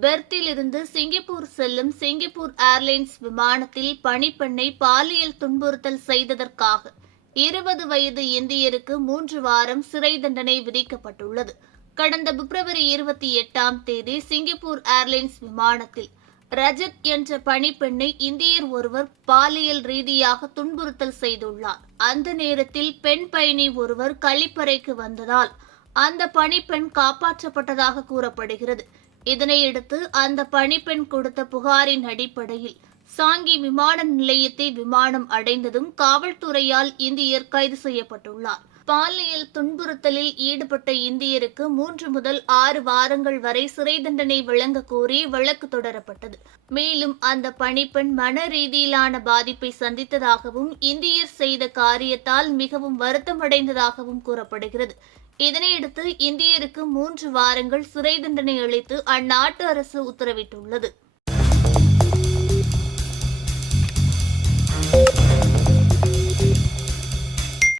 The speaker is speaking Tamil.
பெர்த்திலிருந்து சிங்கப்பூர் செல்லும் சிங்கப்பூர் ஏர்லைன்ஸ் விமானத்தில் பணிப்பெண்ணை பாலியல் துன்புறுத்தல் செய்ததற்காக இருபது வயது இந்தியருக்கு மூன்று வாரம் சிறை தண்டனை விதிக்கப்பட்டுள்ளது. கடந்த பிப்ரவரி இருபத்தி எட்டாம் தேதி சிங்கப்பூர் ஏர்லைன்ஸ் விமானத்தில் ரஜத் என்ற பணிப்பெண்ணை இந்தியர் ஒருவர் பாலியல் ரீதியாக துன்புறுத்தல் செய்துள்ளார். அந்த நேரத்தில் பெண் பயணி ஒருவர் கழிப்பறைக்கு வந்ததால் அந்த பணிப்பெண் காப்பாற்றப்பட்டதாக கூறப்படுகிறது. இதனையடுத்து அந்த பணிப்பெண் கொடுத்த புகாரின் அடிப்படையில் சாங்கி விமான நிலையத்தை விமானம் அடைந்ததும் காவல்துறையால் இந்தியர் கைது செய்யப்பட்டுள்ளார். பாலியல் துன்புறுத்தலில் ஈடுபட்ட இந்தியருக்கு மூன்று முதல் ஆறு வாரங்கள் வரை சிறை தண்டனை வழங்க கோரி வழக்கு தொடரப்பட்டது. மேலும் அந்த பணிப்பெண் மன ரீதியிலான பாதிப்பை சந்தித்ததாகவும் இந்தியர் செய்த காரியத்தால் மிகவும் வருத்தமடைந்ததாகவும் கூறப்படுகிறது. இதனையடுத்து இந்தியருக்கு மூன்று வாரங்கள் சிறை தண்டனை அளித்து அந்நாட்டு அரசு உத்தரவிட்டுள்ளது.